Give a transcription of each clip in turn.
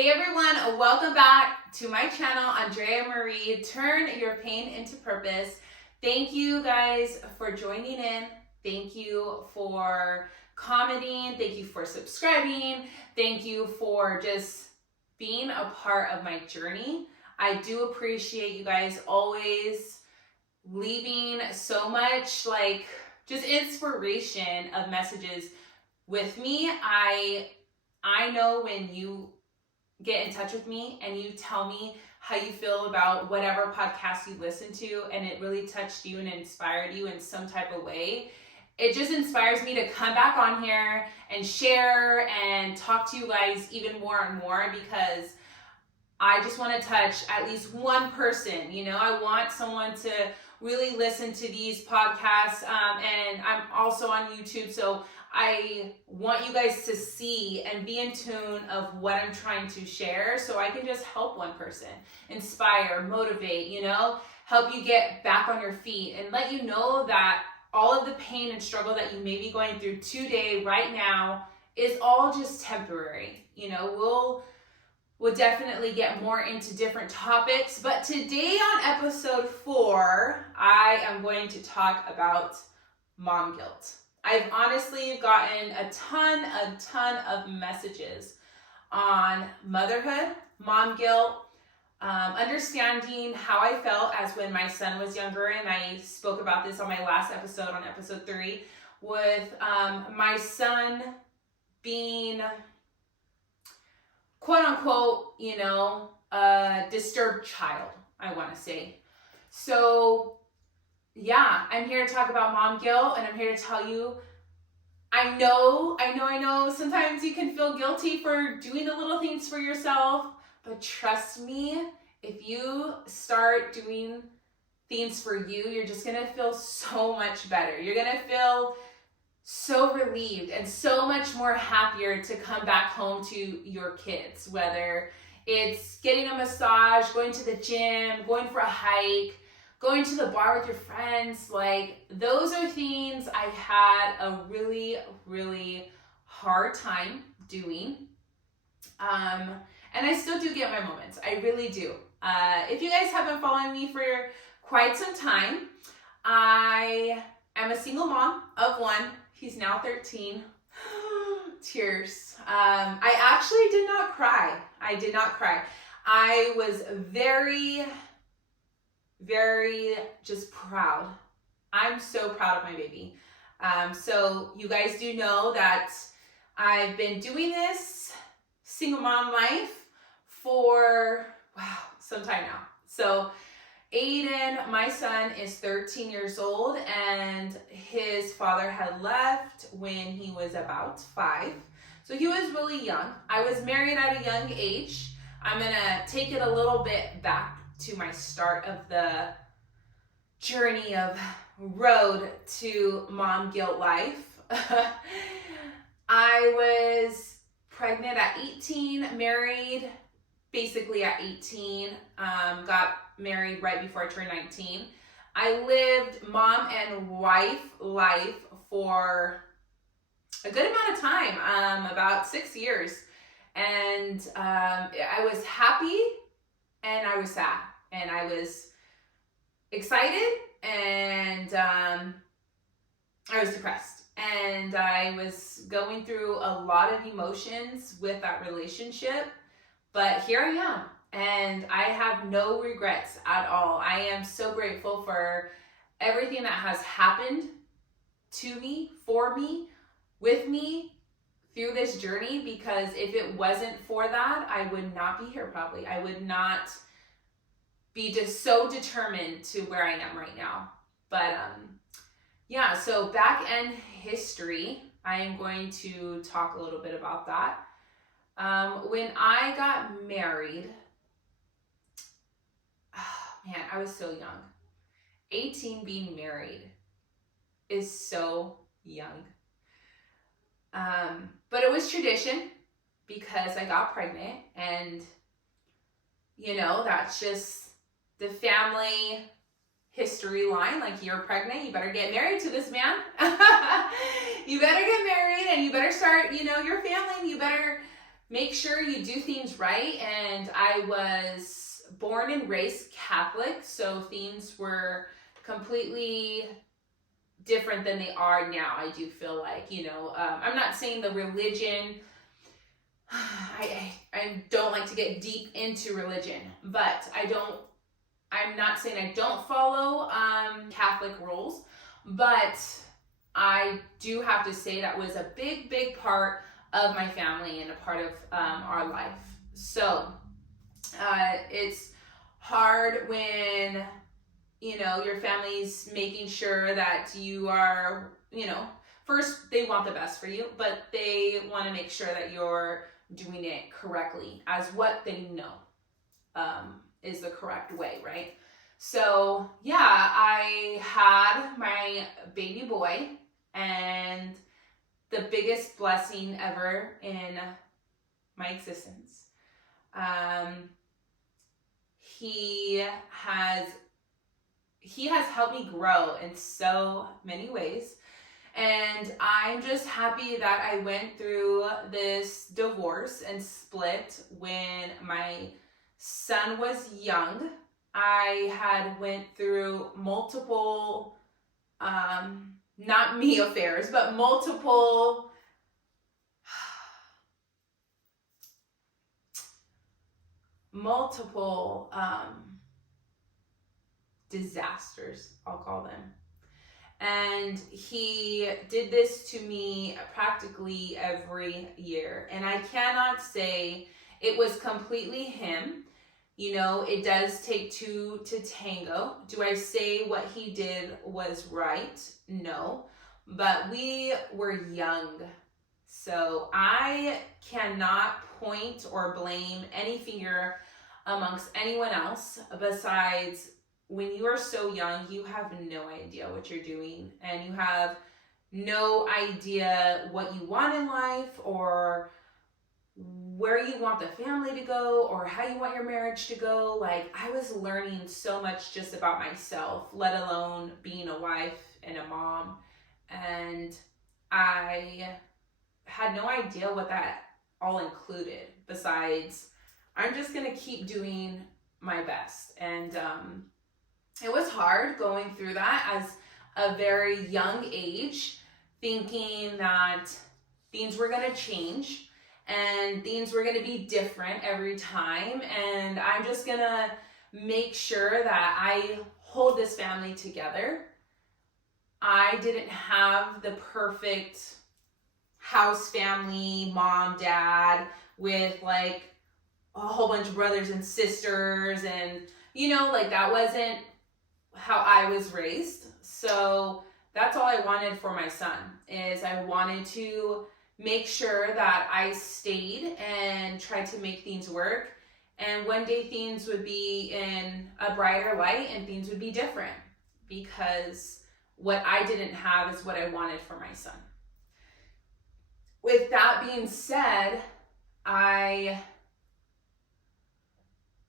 Hey everyone, welcome back to my channel, Andrea Marie, Turn Your Pain into Purpose. Thank you guys for joining in. Thank you for commenting. Thank you for subscribing. Thank you for just being a part of my journey. I do appreciate you guys always leaving so much just inspiration of messages with me. I know when you get in touch with me and you tell me how you feel about whatever podcast you listen to and it really touched you and inspired you in some type of way, it just inspires me to come back on here and share and talk to you guys even more and more, because I just want to touch at least one person. I want someone to really listen to these podcasts, and I'm also on YouTube, so I want you guys to see and be in tune of what I'm trying to share, so I can just help one person, inspire, motivate, help you get back on your feet and let you know that all of the pain and struggle that you may be going through today, right now, is all just temporary. We'll definitely get more into different topics, but today on episode 4, I am going to talk about mom guilt. I've honestly gotten a ton of messages on motherhood, mom guilt, understanding how I felt as when my son was younger, and I spoke about this on my last episode, on episode 3, with my son being quote unquote, a disturbed child, I want to say. So yeah, I'm here to talk about mom guilt, and I'm here to tell you, I know, sometimes you can feel guilty for doing the little things for yourself, but trust me, if you start doing things for you, you're just going to feel so much better. You're going to feel so relieved and so much more happier to come back home to your kids, whether it's getting a massage, going to the gym, going for a hike, going to the bar with your friends. Those are things I had a really, really hard time doing. And I still do get my moments. I really do. If you guys have been following me for quite some time, I am a single mom of one. He's now 13. Tears. I actually did not cry. I was very, very just proud. I'm so proud of my baby. So you guys do know that I've been doing this single mom life for, some time now. So Aiden, my son, is 13 years old, and his father had left when he was about 5. So he was really young. I was married at a young age. I'm going to take it a little bit back to my start of the journey of road to mom guilt life. I was pregnant at 18, married basically at 18, got married right before I turned 19. I lived mom and wife life for a good amount of time, about 6 years. And I was happy and I was sad, and I was excited and I was depressed. And I was going through a lot of emotions with that relationship. But here I am, and I have no regrets at all. I am so grateful for everything that has happened to me, for me, with me through this journey, because if it wasn't for that, I would not be here probably. I would not be just so determined to where I am right now. But yeah, so back end history, I am going to talk a little bit about that. When I got married, I was so young. 18 being married is so young. But it was tradition because I got pregnant, and that's just the family history line. You're pregnant, you better get married to this man. You better get married and you better start, your family, and you better make sure you do things right. And I was born and raised Catholic, so things were completely different than they are now. I do feel like, I'm not saying the religion, I don't like to get deep into religion, but I'm not saying I don't follow Catholic rules, but I do have to say that was a big part of my family and a part of our life. So it's hard when your family's making sure that you are, first they want the best for you, but they want to make sure that you're doing it correctly as what they know is the correct way, right? So yeah, I had my baby boy, and the biggest blessing ever in my existence. He has helped me grow in so many ways. And I'm just happy that I went through this divorce and split when my son was young. I had went through multiple, not me affairs, but multiple disasters, I'll call them. And he did this to me practically every year. And I cannot say it was completely him. It does take two to tango. Do I say what he did was right? No. But we were young. So I cannot point or blame any finger amongst anyone else besides, when you are so young, you have no idea what you're doing, and you have no idea what you want in life, or where you want the family to go, or how you want your marriage to go. Like, I was learning so much just about myself, let alone being a wife and a mom. And I had no idea what that all included, besides, I'm just going to keep doing my best. And it was hard going through that as a very young age, thinking that things were going to change and things were going to be different every time. And I'm just going to make sure that I hold this family together. I didn't have the perfect house family, mom, dad, with like a whole bunch of brothers and sisters, and that wasn't how I was raised. So that's all I wanted for my son, is I wanted to make sure that I stayed and tried to make things work. And one day things would be in a brighter light and things would be different, because what I didn't have is what I wanted for my son. With that being said, I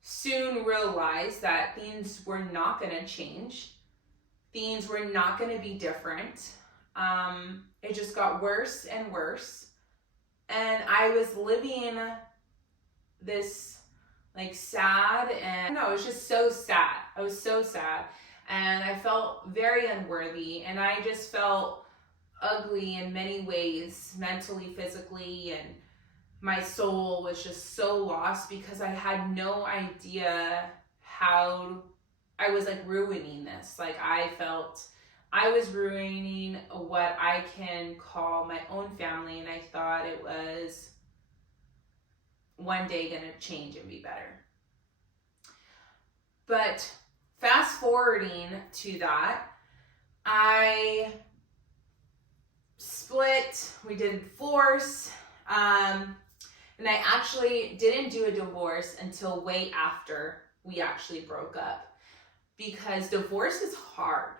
soon realized that things were not going to change. Things were not going to be different. It just got worse and worse. And I was living this like sad, and no, it was just so sad. I was so sad. And I felt very unworthy, and I just felt ugly in many ways, mentally, physically, and my soul was just so lost, because I had no idea how I was like ruining this. Like, I felt I was ruining what I can call my own family, and I thought it was one day gonna change and be better. But fast forwarding to that, I split, we did a divorce, and I actually didn't do a divorce until way after we actually broke up, because divorce is hard.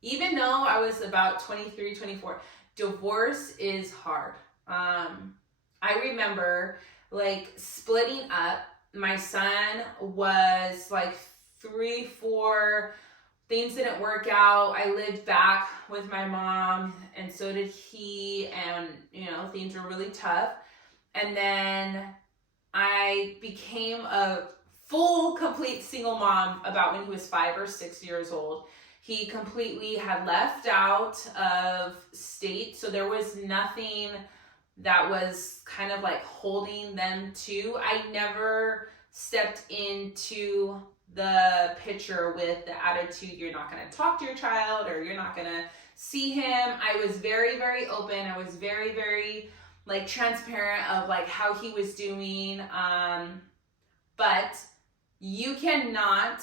Even though I was about 23, 24, divorce is hard. I remember like splitting up. My son was like 3, 4, things didn't work out. I lived back with my mom, and so did he, and things were really tough. And then I became a full, complete single mom about when he was 5 or 6 years old. He completely had left out of state, so there was nothing that was kind of like holding them to. I never stepped into the picture with the attitude, you're not going to talk to your child or you're not going to see him. I was very, very open. I was very, very like transparent of like how he was doing. But you cannot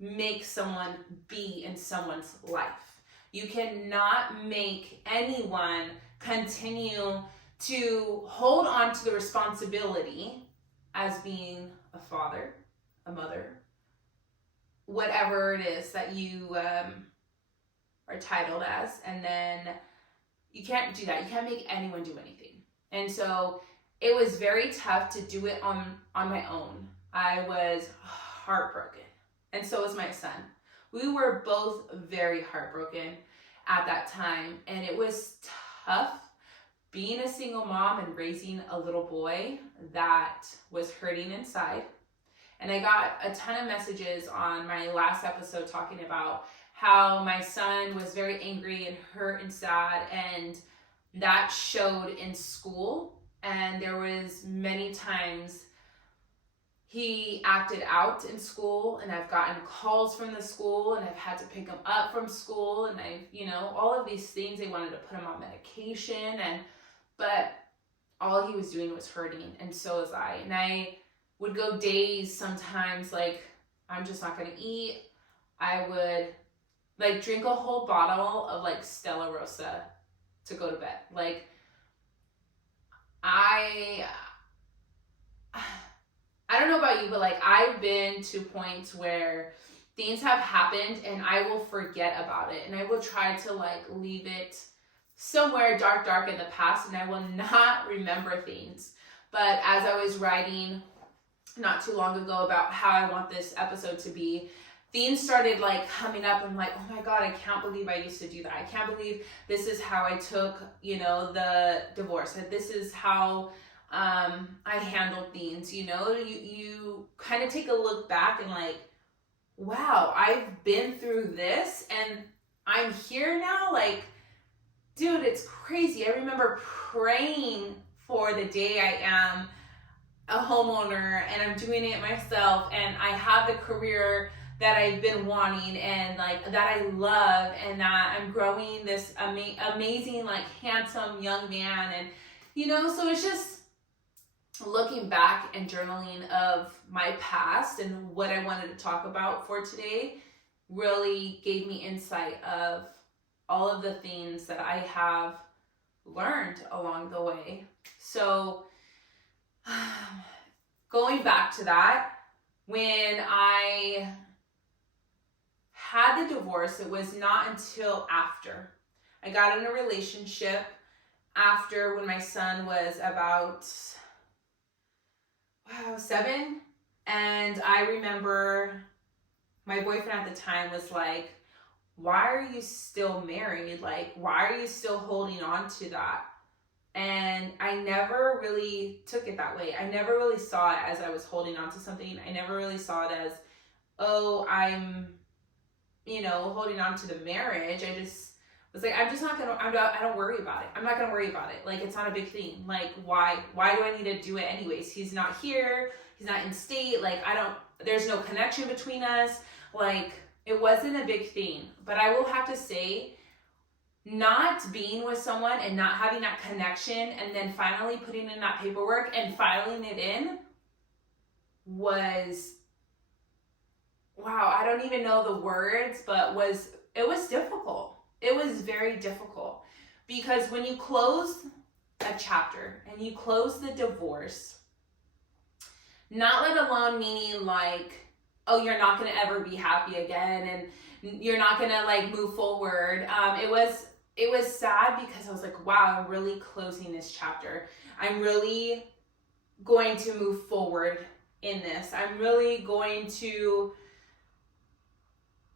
make someone be in someone's life. You cannot make anyone continue to hold on to the responsibility as being a father, a mother, whatever it is that you are titled as, and then you can't do that. You can't make anyone do anything. And so it was very tough to do it on my own. I was heartbroken, and so was my son. We were both very heartbroken at that time, and it was tough being a single mom and raising a little boy that was hurting inside. And I got a ton of messages on my last episode talking about how my son was very angry and hurt and sad, and that showed in school. And there was many times he acted out in school, and I've gotten calls from the school, and I've had to pick him up from school, and all of these things. They wanted to put him on medication, but all he was doing was hurting, and so was I. And I would go days sometimes like, I'm just not gonna eat. I would like drink a whole bottle of like Stella Rosa to go to bed. Like I don't know about you, but like I've been to points where things have happened and I will forget about it, and I will try to like leave it somewhere dark in the past, and I will not remember things. But as I was writing not too long ago about how I want this episode to be, things started like coming up. I'm like, oh my God, I can't believe I used to do that. I can't believe this is how I took, the divorce. And this is how I handled things. You kind of take a look back and like, wow, I've been through this and I'm here now. Like, dude, it's crazy. I remember praying for the day I am a homeowner and I'm doing it myself, and I have the career that I've been wanting and like that I love, and that I'm growing this amazing, like handsome young man. And so it's just looking back and journaling of my past, and what I wanted to talk about for today really gave me insight of all of the things that I have learned along the way. So going back to that, when I had the divorce, it was not until after I got in a relationship, after when my son was about 7. And I remember my boyfriend at the time was like, why are you still married? Like, why are you still holding on to that? And I never really took it that way. I never really saw it as I was holding on to something. I never really saw it as, oh, I'm, holding on to the marriage. I just was like, I don't worry about it. I'm not going to worry about it. Like, it's not a big thing. Like, why do I need to do it anyways? He's not here. He's not in state. Like, there's no connection between us. Like, it wasn't a big thing. But I will have to say, not being with someone and not having that connection, and then finally putting in that paperwork and filing it in was, wow, I don't even know the words, but it was difficult. It was very difficult, because when you close a chapter and you close the divorce, not let alone meaning like, oh, you're not going to ever be happy again and you're not going to like move forward. It was sad, because I was like, wow, I'm really closing this chapter. I'm really going to move forward in this. I'm really going to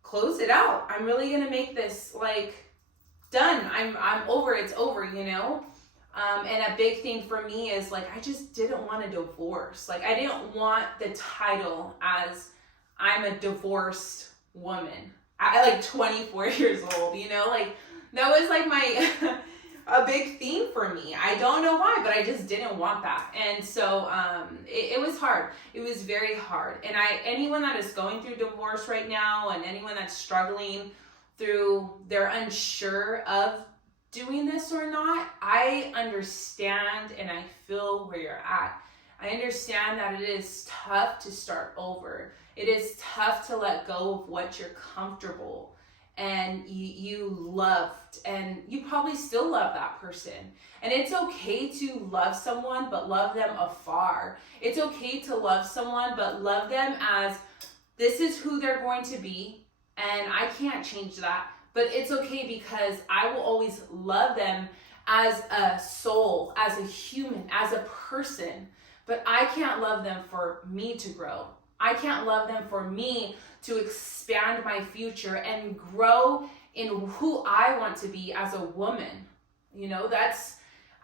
close it out. I'm really going to make this like done. I'm over. It's over, And a big thing for me is like, I just didn't want a divorce. Like, I didn't want the title as I'm a divorced woman at like 24 years old, you know, like that was like my, a big theme for me. I don't know why, but I just didn't want that. And so it was hard. It was very hard. And anyone that is going through divorce right now, and anyone that's struggling through, they're unsure of doing this or not, I understand and I feel where you're at. I understand that it is tough to start over. It is tough to let go of what you're comfortable and you loved, and you probably still love that person. And it's okay to love someone, but love them afar. It's okay to love someone, but love them as this is who they're going to be, and I can't change that. But it's okay because I will always love them as a soul, as a human, as a person. But I can't love them for me to grow. I can't love them for me to expand my future and grow in who I want to be as a woman. You know,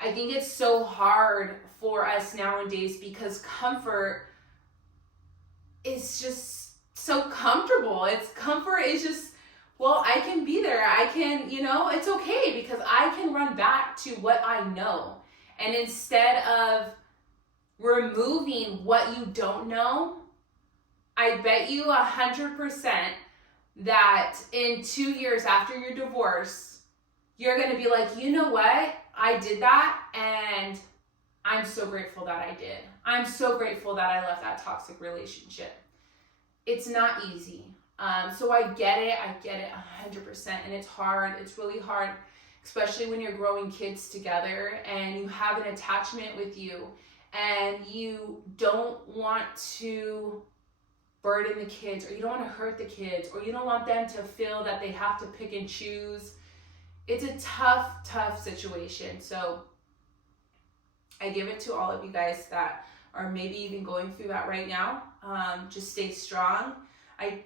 I think it's so hard for us nowadays because comfort is just so comfortable. Comfort is just, well, I can be there. I can, you know, it's okay because I can run back to what I know. And instead of removing what you don't know, I bet you 100% that in 2 years after your divorce, you're going to be like, you know what? I did that and I'm so grateful that I did. I'm so grateful that I left that toxic relationship. It's not easy. So I get it 100%. And it's hard. It's really hard, especially when you're growing kids together and you have an attachment with you and you don't want to burden the kids, or you don't want to hurt the kids, or you don't want them to feel that they have to pick and choose. It's a tough situation. So I give it to all of you guys that are maybe even going through that right now. Just stay strong. I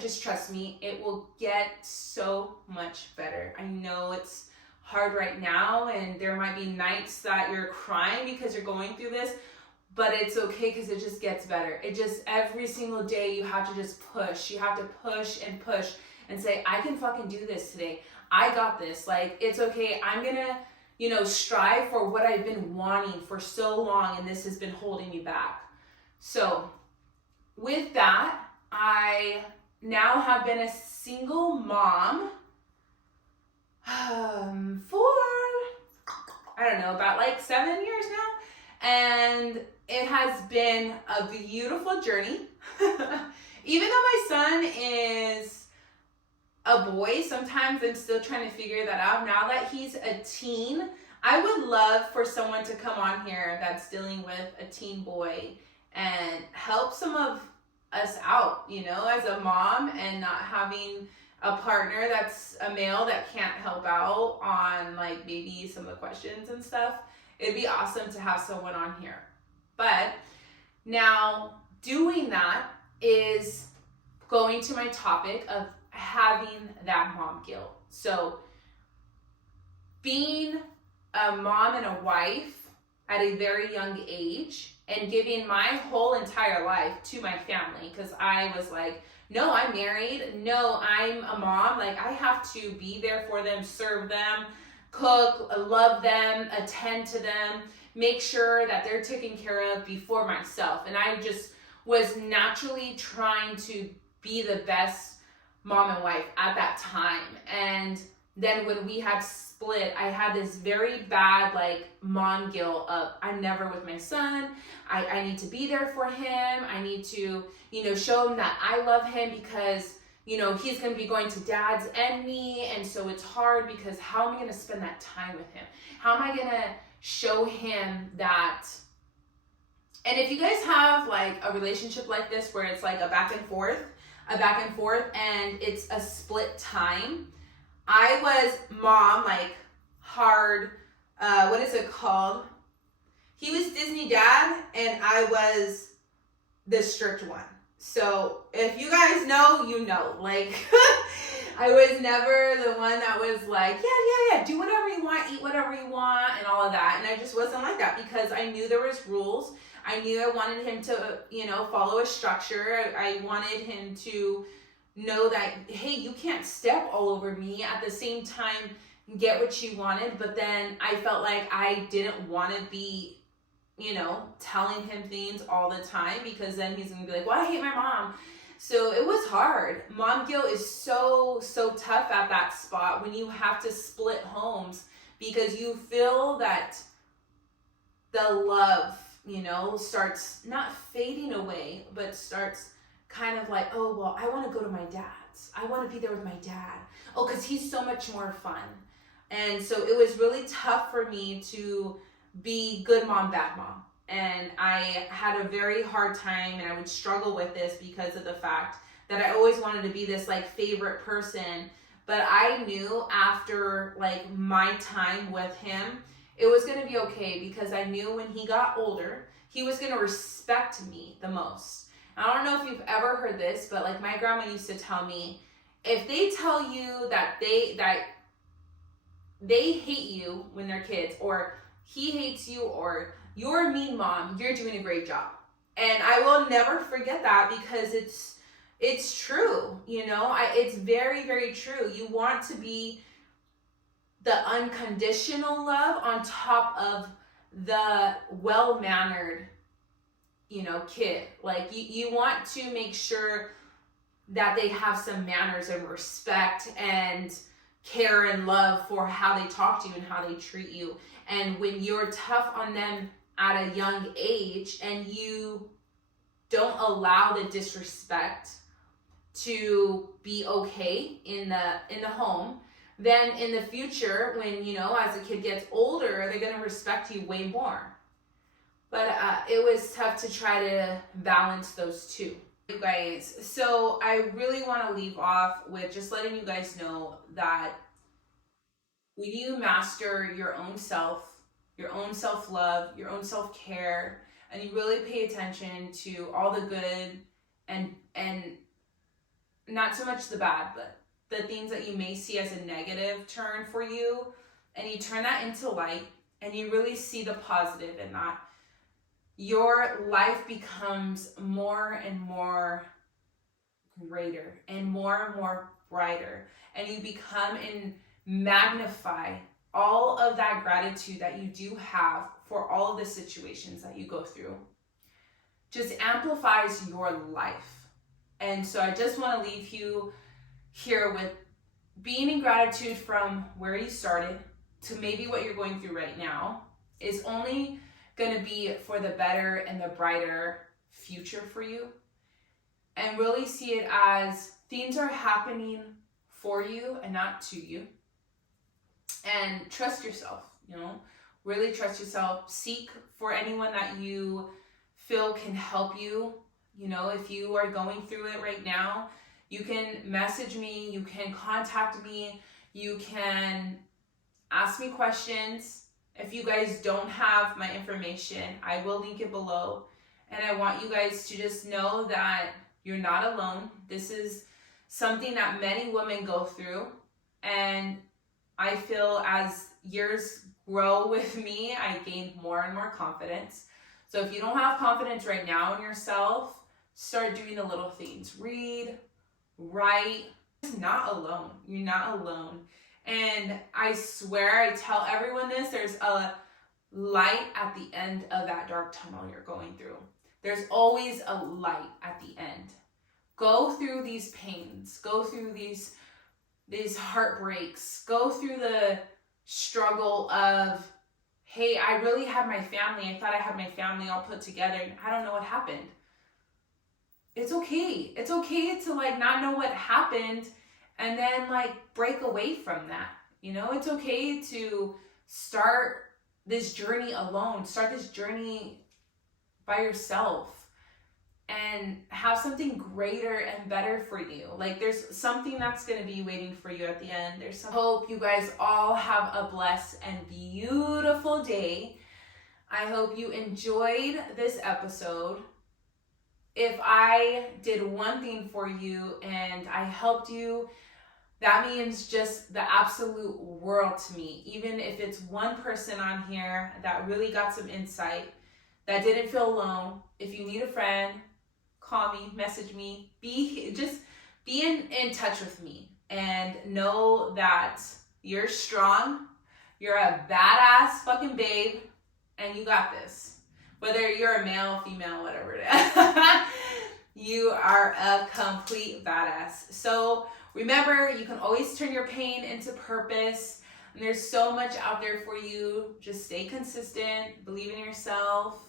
just trust me, it will get so much better. I know it's hard right now, and there might be nights that you're crying because you're going through this, but it's okay because it just gets better. It just, every single day you have to just push. You have to push and say, I can fucking do this today. I got this. Like, it's okay. I'm gonna, you know, strive for what I've been wanting for so long, and this has been holding me back. So with that, I now have been a single mom for, I don't know, about like 7 years now. And it has been a beautiful journey. Even though my son is a boy, sometimes I'm still trying to figure that out. Now that he's a teen, I would love for someone to come on here that's dealing with a teen boy and help some of us out, you know, as a mom, and not having a partner that's a male that can't help out on like maybe some of the questions and stuff. It'd be awesome to have someone on here. But now doing that is going to my topic of having that mom guilt. So being a mom and a wife at a very young age and giving my whole entire life to my family, because I was like, no, I'm married. No, I'm a mom. Like, I have to be there for them, serve them, cook, love them, attend to them, make sure that they're taken care of before myself. And I just was naturally trying to be the best mom and wife at that time. And then when we had split, I had this very bad like mom guilt of, I'm never with my son. I need to be there for him. I need to, you know, show him that I love him, because, you know, he's going to be going to dad's and me. And so it's hard because how am I going to spend that time with him? How am I going to show him that? And if you guys have like a relationship like this where it's like a back and forth, and it's a split time. I was mom, like hard, what is it called? He was Disney dad and I was the strict one. So if you guys know, you know, like I was never the one that was like, yeah, do whatever you want, eat whatever you want, and all of that. And I just wasn't like that because I knew there was rules. I knew I wanted him to, follow a structure. I wanted him to know that, hey, you can't step all over me. At the same time, get what you wanted. But then I felt like I didn't want to be, telling him things all the time, because then he's gonna be like, well, I hate my mom. So it was hard. Mom guilt is so tough at that spot when you have to split homes, because you feel that the love, starts not fading away, but starts kind of like, oh, well, I want to go to my dad's. I want to be there with my dad. Oh, because he's so much more fun. And so it was really tough for me to be good mom, bad mom. And I had a very hard time, and I would struggle with this because of the fact that I always wanted to be this like favorite person. But I knew after like my time with him, it was going to be okay, because I knew when he got older, he was going to respect me the most. I don't know if you've ever heard this, but like my grandma used to tell me, if they tell you that they hate you when they're kids, or he hates you, or you're a mean mom, you're doing a great job. And I will never forget that, because it's true, it's very, very true. You want to be the unconditional love on top of the well-mannered, kid. Like you want to make sure that they have some manners and respect and care and love for how they talk to you and how they treat you. And when you're tough on them at a young age, and you don't allow the disrespect to be okay in the home, then in the future, when, as a kid gets older, they're going to respect you way more. But it was tough to try to balance those two. You guys, so I really want to leave off with just letting you guys know that when you master your own self, your own self-love, your own self-care, and you really pay attention to all the good and not so much the bad, but the things that you may see as a negative turn for you, and you turn that into light, and you really see the positive in that, your life becomes more and more greater and more brighter, and you become and magnify all of that gratitude that you do have for all of the situations that you go through. Just amplifies your life. And so I just want to leave you here with being in gratitude from where you started to maybe what you're going through right now is only going to be for the better and the brighter future for you. And really see it as things are happening for you and not to you. And trust yourself, really trust yourself. Seek for anyone that you feel can help you. If you are going through it right now, you can message me, you can contact me, you can ask me questions. If you guys don't have my information, I will link it below. And I want you guys to just know that you're not alone. This is something that many women go through. And I feel as years grow with me, I gain more and more confidence. So if you don't have confidence right now in yourself, start doing the little things. Read, write. You're not alone. You're not alone. And I swear, I tell everyone this, there's a light at the end of that dark tunnel you're going through. There's always a light at the end. Go through these pains. Go through these heartbreaks. Go through the struggle of, hey, I really had my family. I thought I had my family all put together, and I don't know what happened. It's okay. It's okay to not know what happened and then break away from that. It's okay to start this journey alone. Start this journey by yourself and have something greater and better for you. There's something that's going to be waiting for you at the end. Hope you guys all have a blessed and beautiful day. I hope you enjoyed this episode. If I did one thing for you and I helped you, that means just the absolute world to me. Even if it's one person on here that really got some insight, that didn't feel alone. If you need a friend, call me, message me, be in touch with me, and know that you're strong, you're a badass fucking babe, and you got this. Whether you're a male, female, whatever it is, you are a complete badass. So remember, you can always turn your pain into purpose. And there's so much out there for you. Just stay consistent, believe in yourself.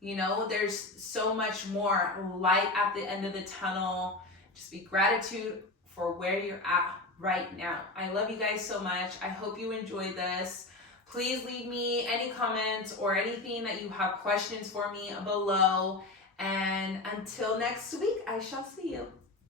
You know, there's so much more light at the end of the tunnel. Just be gratitude for where you're at right now. I love you guys so much. I hope you enjoyed this. Please leave me any comments or anything that you have questions for me below. And until next week, I shall see you.